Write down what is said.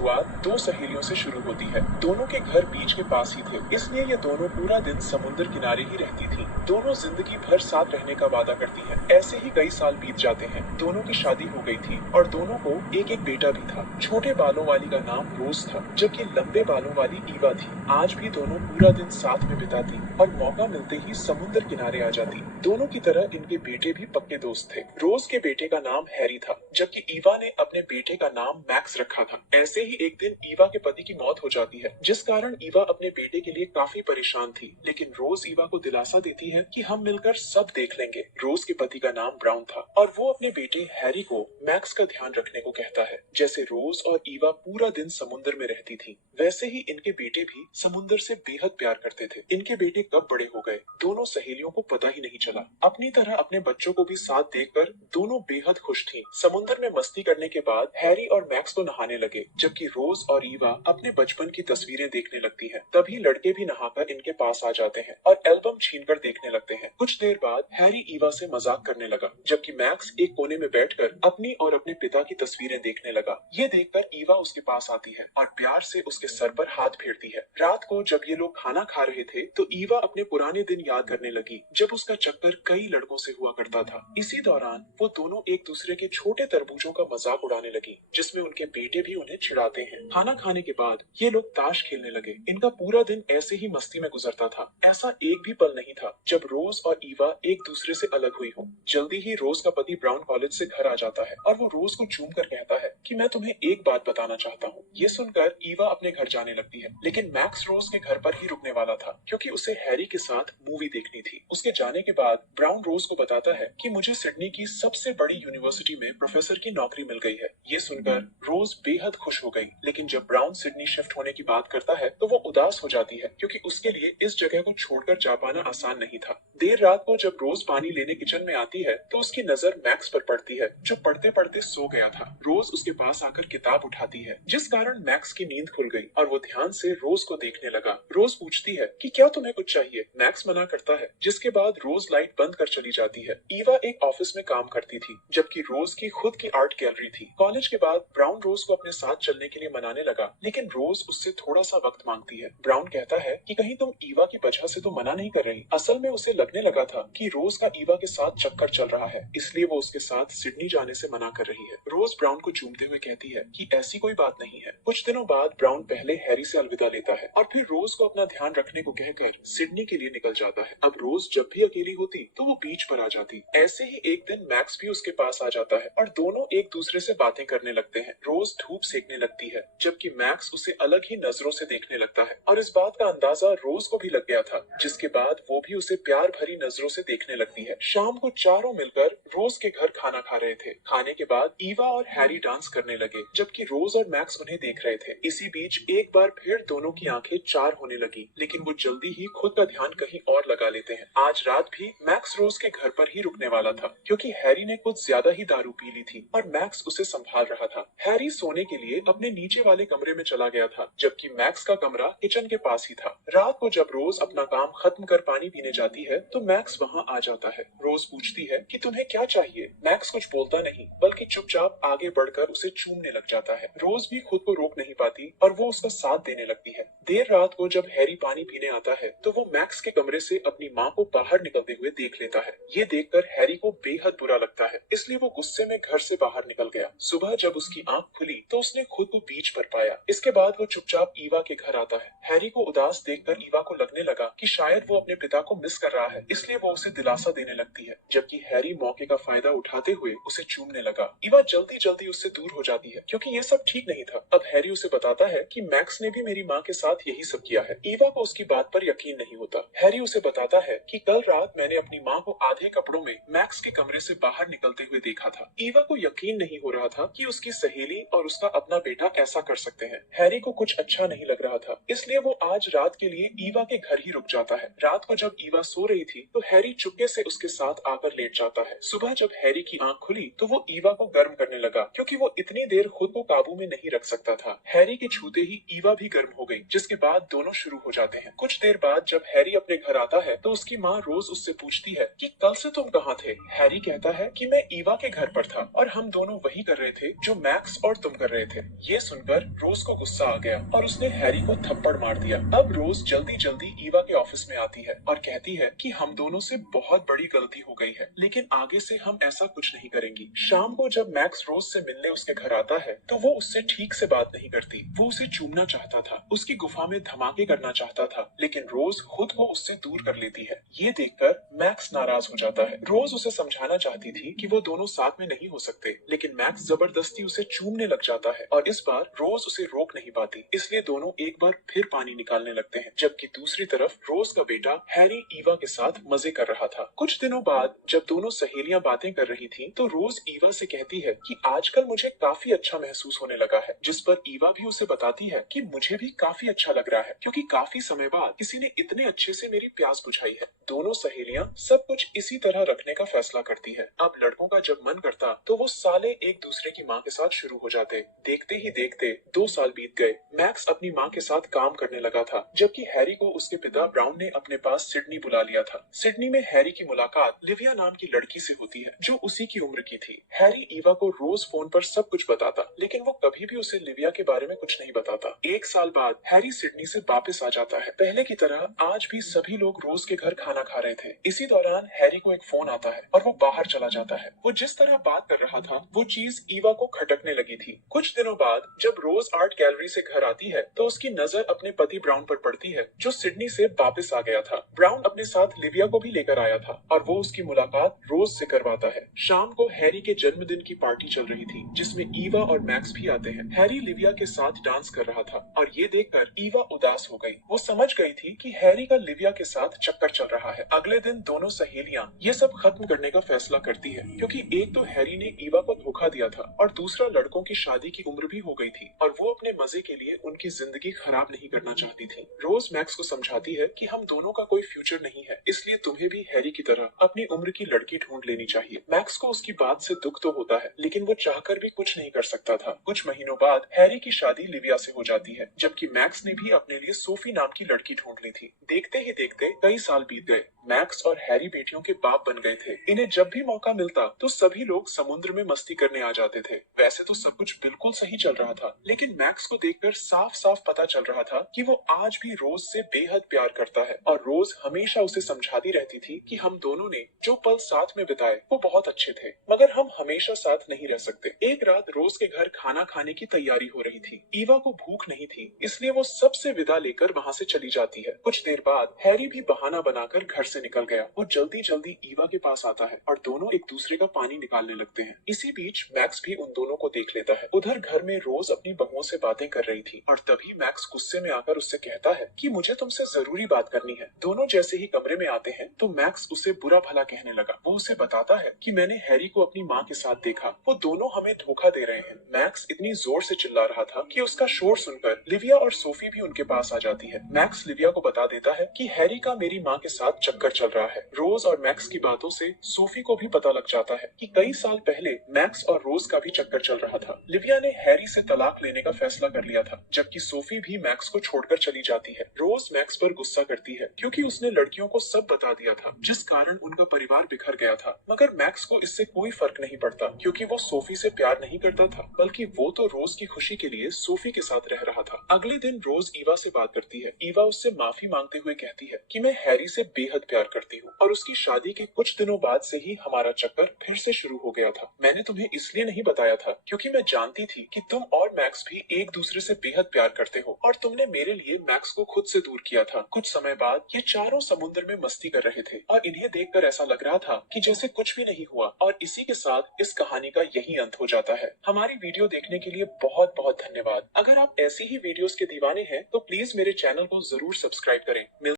शुरुआत दो सहेलियों से शुरू होती है। दोनों के घर बीच के पास ही थे, इसलिए ये दोनों पूरा दिन समुद्र किनारे ही रहती थीं। दोनों जिंदगी भर साथ रहने का वादा करती हैं। ऐसे ही कई साल बीत जाते हैं। दोनों की शादी हो गई थी और दोनों को एक एक बेटा भी था। छोटे बालों वाली का नाम रोज था, जबकि लंबे बालों वाली ईवा थी। आज भी दोनों पूरा दिन साथ में बिताती और मौका मिलते ही समुद्र किनारे आ जाती। दोनों की तरह इनके बेटे भी पक्के दोस्त थे। रोज के बेटे का नाम हैरी था, जबकि ईवा ने अपने बेटे का नाम मैक्स रखा था। ऐसे ही एक दिन ईवा के पति की मौत हो जाती है, जिस कारण ईवा अपने बेटे के लिए काफी परेशान थी। लेकिन रोज ईवा को दिलासा देती है कि हम मिलकर सब देख लेंगे। रोज के पति का नाम ब्राउन था और वो अपने बेटे हैरी को मैक्स का ध्यान रखने को कहता है। जैसे रोज और ईवा पूरा दिन समुद्र में रहती थी, वैसे ही इनके बेटे भी समुद्र से बेहद प्यार करते थे। इनके बेटे कब बड़े हो गए, दोनों सहेलियों को पता ही नहीं चला। अपनी तरह अपने बच्चों को भी साथ देखकर दोनों बेहद खुश थी। समुद्र में मस्ती करने के बाद हैरी और मैक्स तो नहाने लगे, जबकि रोज और ईवा अपने बचपन की तस्वीरें देखने लगती हैं। तभी लड़के भी नहाकर इनके पास आ जाते हैं और एल्बम छीनकर देखने लगते हैं। कुछ देर बाद हैरी ईवा से मजाक करने लगा, जबकि मैक्स एक कोने में बैठकर अपनी और अपने पिता की तस्वीरें देखने लगा। ये देखकर ईवा उसके पास आती है और प्यार से उसके सर पर हाथ फेरती है। रात को जब ये लोग खाना खा रहे थे तो ईवा अपने पुराने दिन याद करने लगी, जब उसका चक्कर कई लड़कों से हुआ करता था। इसी दौरान वो दोनों एक दूसरे के छोटे तरबूजों का मजाक उड़ाने लगी, जिसमें उनके बेटे भी उन्हें चिढ़ाते हैं। खाना खाने के बाद ये लोग ताश खेलने लगे। इनका पूरा दिन ऐसे ही मस्ती में गुजरता था। ऐसा एक भी पल नहीं था जब रोज और ईवा एक दूसरे से अलग हुई हो। जल्दी ही रोज का पति ब्राउन कॉलेज से घर आ जाता है और वो रोज को चूम कर कहता है कि मैं तुम्हें एक बात बताना चाहता हूँ। ये सुनकर ईवा अपने घर जाने लगती है, लेकिन मैक्स रोज के घर पर ही रुकने वाला था, क्योंकि उसे हैरी के साथ मूवी देखनी थी। उसके जाने के बाद ब्राउन रोज को बताता है कि मुझे सिडनी की सबसे बड़ी यूनिवर्सिटी में प्रोफेसर की नौकरी मिल गई है। ये सुनकर रोज बेहद खुश हो गई, लेकिन जब ब्राउन सिडनी शिफ्ट होने की बात करता है तो वो उदास हो जाती है, क्योंकि उसके लिए इस जगह को छोड़कर जा पाना आसान नहीं था। देर रात को जब रोज पानी लेने किचन में आती है तो उसकी नजर मैक्स पर पड़ती है, जो पढ़ते पढ़ते सो गया था। रोज उसके पास आकर किताब उठाती है, जिस कारण मैक्स की नींद खुल गई और वो ध्यान से रोज को देखने लगा। रोज पूछती है कि क्या तुम्हें कुछ चाहिए। मैक्स मना करता है, जिसके बाद रोज लाइट बंद कर चली जाती है। ईवा एक ऑफिस में काम करती थी, जबकि रोज की खुद की आर्ट गैलरी थी। कॉलेज के बाद ब्राउन रोज को अपने साथ चलने के लिए मनाने लगा, लेकिन रोज उससे थोड़ा सा वक्त मांगती है। ब्राउन कहता है कि कहीं तुम ईवा की वजह से तो मना नहीं कर रही। असल में उसे लगने लगा था कि रोज का ईवा के साथ चक्कर चल रहा है, इसलिए वो उसके साथ सिडनी जाने से मना कर रही है। रोज ब्राउन को चूमते हुए कहती है कि ऐसी कोई बात नहीं है। कुछ दिनों बाद ब्राउन पहले हैरी से अलविदा लेता है और फिर रोज को अपना ध्यान रखने को कहकर सिडनी के लिए निकल जाता है। अब रोज जब भी अकेली होती तो वो बीच पर आ जाती। ऐसे ही एक दिन मैक्स भी उसके पास आ जाता है और दोनों एक दूसरे से बातें करने लगते हैं। रोज धूप सेकने लगती है, जबकि मैक्स उसे अलग ही नजरों से देखने लगता है और इस बात का अंदाजा रोज को भी लग गया था, जिसके बाद वो भी उसे प्यार भरी नजरों से देखने लगती है। शाम को चारों मिलकर रोज के घर खाना खा रहे थे। खाने के बाद ईवा और हैरी डांस करने लगे, जबकि रोज और मैक्स उन्हें देख रहे थे। इसी बीच एक बार फिर दोनों की आंखें चार होने लगी, लेकिन वो जल्दी ही खुद का ध्यान कहीं और लगा लेते हैं। आज रात भी मैक्स रोज के घर पर ही रुकने वाला था, क्योंकि हैरी ने कुछ ज्यादा ही दारू पी ली थी और मैक्स उसे संभाल रहा था। हैरी सोने के लिए अपने नीचे वाले कमरे में चला गया था, जबकि मैक्स का कमरा किचन के पास ही था। रात को जब रोज अपना काम खत्म कर पानी पीने जाती है तो मैक्स वहाँ आ जाता है। रोज पूछती है कि तुम्हें क्या चाहिए। मैक्स कुछ बोलता नहीं, बल्कि चुपचाप आगे बढ़कर उसे चूमने लग जाता है। रोज भी खुद को रोक नहीं पाती और वो उसका साथ देने लगती है। देर रात को जब हैरी पानी पीने आता है तो वो मैक्स के कमरे से अपनी माँ को बाहर निकलते हुए देख लेता है। ये देखकर हैरी को बेहद बुरा लगता है, इसलिए वो गुस्से में घर से बाहर निकल गया। सुबह जब उसकी आंख खुली तो उसने खुद को बीच पर पाया। इसके बाद वो चुपचाप ईवा के घर आता है। हैरी को उदास देखकर ईवा को लगने लगा कि शायद वो अपने पिता को मिस कर रहा है, इसलिए वो उसे दिलासा देने लगती है, जबकि हैरी मौके का फायदा उठाते हुए उसे चूमने लगा। ईवा जल्दी जल्दी उससे दूर हो जाती है, क्योंकि ये सब ठीक नहीं था। अब हैरी उसे बताता है कि मैक्स ने भी मेरी माँ के साथ यही सब किया है। ईवा को उसकी बात पर यकीन नहीं होता। हैरी उसे बताता है कि कल रात मैंने अपनी माँ को आधे कपड़ों में मैक्स के कमरे से बाहर निकलते हुए देखा था। ईवा को यकीन नहीं हो रहा था कि उसकी सहेली और उसका अपना बेटा ऐसा कर सकते हैं। हैरी को कुछ अच्छा नहीं लग रहा था, इसलिए वो आज रात के लिए ईवा के घर ही रुक जाता है। रात को जब ईवा सो रही थी तो हैरी चुपके से उसके साथ आकर लेट जाता है। सुबह जब हैरी की आंख खुली तो वो ईवा को गर्म करने लगा, क्योंकि वो इतनी देर खुद को काबू में नहीं रख सकता था। हैरी के छूते ही ईवा भी गर्म हो गई, जिसके बाद दोनों शुरू हो जाते हैं। कुछ देर बाद जब हैरी अपने घर आता है तो उसकी माँ रोज उससे पूछती है कि कल से तुम कहाँ थे। हैरी कहता है कि मैं ईवा के घर पर था और हम दोनों वही कर रहे थे जो मैक्स और तुम कर रहे थे। ये सुनकर रोज को गुस्सा आ गया और उसने हैरी को थप्पड़ मार दिया। अब रोज जल्दी जल्दी ईवा के ऑफिस में आती है और कहती है कि हम दोनों से बहुत बड़ी गलती हो गई है, लेकिन आगे से हम ऐसा कुछ नहीं करेंगी। शाम को जब मैक्स रोज से मिलने उसके घर आता है तो वो उससे ठीक से बात नहीं करती। वो उसे चूमना चाहता था, उसकी गुफा में धमाके करना चाहता था, लेकिन रोज खुद को उससे दूर कर लेती है। ये देखकर मैक्स नाराज हो जाता है। रोज उसे समझाना चाहती थी कि वो दोनों साथ में नहीं हो सकते, लेकिन मैक्स जबरदस्ती उसे चूमने लग जाता है और इस बार रोज उसे रोक नहीं पाती, इसलिए दोनों एक बार फिर पानी निकालने लगते हैं। जबकि दूसरी तरफ रोज का बेटा हैरी ईवा के साथ मजे कर रहा था। कुछ दिनों बाद जब दोनों सहेलियां बातें कर रही थी तो रोज ईवा से कहती है कि आजकल मुझे काफी अच्छा महसूस होने लगा है, जिस पर ईवा भी उसे बताती है कि मुझे भी काफी अच्छा लग रहा है, क्योंकि काफी समय बाद किसी ने इतने अच्छे से मेरी प्यास बुझाई है। दोनों सहेलियां सब कुछ इसी तरह रखने का फैसला करती है। अब लड़कों का जब मन करता तो वो साले एक दूसरे की माँ के साथ शुरू हो जाते। देखते ही देखते 2 साल बीत गए। मैक्स अपनी माँ के साथ काम करने लगा था, जबकि हैरी को उसके पिता ब्राउन ने अपने पास सिडनी बुला लिया था। सिडनी में हैरी की मुलाकात लिविया नाम की लड़की से होती है, जो उसी की उम्र की थी। हैरी ईवा को रोज फोन पर सब कुछ बताता, लेकिन वो कभी भी उसे लिविया के बारे में कुछ नहीं बताता। 1 साल बाद हैरी सिडनी से वापस आ जाता है। पहले की तरह आज भी सभी लोग रोज के घर खाना खा रहे थे। इसी दौरान हैरी को एक फोन आता है और वो बाहर चला जाता है। वो जिस तरह बात कर रहा था वो चीज ईवा को खटकने लगी थी। कुछ दिनों बाद जब रोज आर्ट गैलरी से घर आती है तो उसकी नजर अपने पति ब्राउन पर पड़ती है, जो सिडनी से वापस आ गया था। ब्राउन अपने साथ लिविया को भी लेकर आया था और वो उसकी मुलाकात रोज से करवाता है। शाम को हैरी के जन्मदिन की पार्टी चल रही थी, जिसमें ईवा और मैक्स भी आते हैं। हैरी लिविया के साथ डांस कर रहा था और ये देखकर ईवा उदास हो गई। वो समझ गई थी कि हैरी का लिविया के साथ चक्कर चल रहा है। अगले दिन दोनों सहेलियां ये सब खत्म करने का फैसला करती है, क्योंकि एक तो हैरी ने ईवा को धोखा दिया था और दूसरा लड़कों की शादी की उम्र भी हो गई थी और वो अपने मजे के लिए उनकी जिंदगी खराब नहीं करना चाहती थी। रोज मैक्स को समझाती है कि हम दोनों का कोई फ्यूचर नहीं है, इसलिए तुम्हें भी हैरी की तरह अपनी उम्र की लड़की ढूंढ लेनी चाहिए। मैक्स को उसकी बात से दुख तो होता है, लेकिन वो चाहकर भी कुछ नहीं कर सकता था। कुछ महीनों बाद हैरी की शादी लिविया से हो जाती है, जबकि मैक्स ने भी अपने लिए सोफी नाम की लड़की ढूंढ ली थी। देखते ही देखते कई साल बीत गए। मैक्स और हैरी बेटियों के बाप बन गए थे। इन्हें जब भी मौका मिलता तो सभी लोग समुद्र में मस्ती करने आ जाते थे। वैसे तो सब कुछ बिल्कुल सही चल रहा था, लेकिन मैक्स को देखकर साफ साफ पता चल रहा था कि वो आज भी रोज से बेहद प्यार करता है और रोज हमेशा उसे समझाती रहती थी कि हम दोनों ने जो पल साथ में बिताए वो बहुत अच्छे थे, मगर हम हमेशा साथ नहीं रह सकते। एक रात रोज के घर खाना खाने की तैयारी हो रही थी। ईवा को भूख नहीं थी, इसलिए वो सबसे विदा लेकर वहाँ से चली जाती है। कुछ देर बाद हैरी भी बहाना बनाकर घर से निकल गया। वो जल्दी जल्दी ईवा के पास आता है और दोनों एक दूसरे का पानी निकालने लगते हैं। इसी बीच मैक्स भी उन दोनों को देख लेता है। उधर घर में रोज अपनी बहुओं से बातें कर रही थी और तभी मैक्स गुस्से में आकर उससे कहता है कि मुझे तुमसे जरूरी बात करनी है। दोनों जैसे ही कमरे में आते हैं तो मैक्स उसे बुरा भला कहने लगा। वो उसे बताता है कि मैंने हैरी को अपनी माँ के साथ देखा, वो दोनों हमें धोखा दे रहे हैं। मैक्स इतनी जोर से चिल्ला रहा था कि उसका शोर सुनकर लिविया और सोफी भी उनके पास आ जाती है। मैक्स लिविया को बता देता है कि हैरी का मेरी माँ के साथ चक्कर चल रहा है। रोज और मैक्स की बातों से सोफी को भी पता लग जाता है कि कई साल पहले मैक्स और रोज का भी चक्कर चल रहा था। लिविया ने हैरी से तलाक लेने का फैसला कर लिया था, जबकि सोफी भी मैक्स को छोड़कर चली जाती है। रोज मैक्स पर गुस्सा करती है क्योंकि उसने लड़कियों को सब बता दिया था, जिस कारण उनका परिवार बिखर गया था। मगर मैक्स को इससे कोई फर्क नहीं पड़ता, क्योंकि वो सोफी से प्यार नहीं करता था, बल्कि वो तो रोज की खुशी के लिए सोफी के साथ रह रहा था। अगले दिन रोज ईवा से बात करती है। ईवा उससे माफी मांगते हुए कहती है कि मैं हैरी से बेहद प्यार करती हूँ और उसकी शादी के कुछ दिनों बाद से ही हमारा चक्कर फिर से शुरू हो गया था। मैंने तुम्हें इसलिए नहीं बताया था क्योंकि मैं जानती थी कि तुम और मैक्स भी एक दूसरे से बेहद प्यार करते हो और तुमने मेरे लिए मैक्स को खुद से दूर किया था। कुछ समय बाद ये चारों समुद्र में मस्ती कर रहे थे और इन्हें देखकर ऐसा लग रहा था कि जैसे कुछ भी नहीं हुआ, और इसी के साथ इस कहानी का यही अंत हो जाता है। हमारी वीडियो देखने के लिए बहुत बहुत धन्यवाद। अगर आप ऐसी ही वीडियोस के दीवाने हैं तो प्लीज मेरे चैनल को जरूर सब्सक्राइब करें।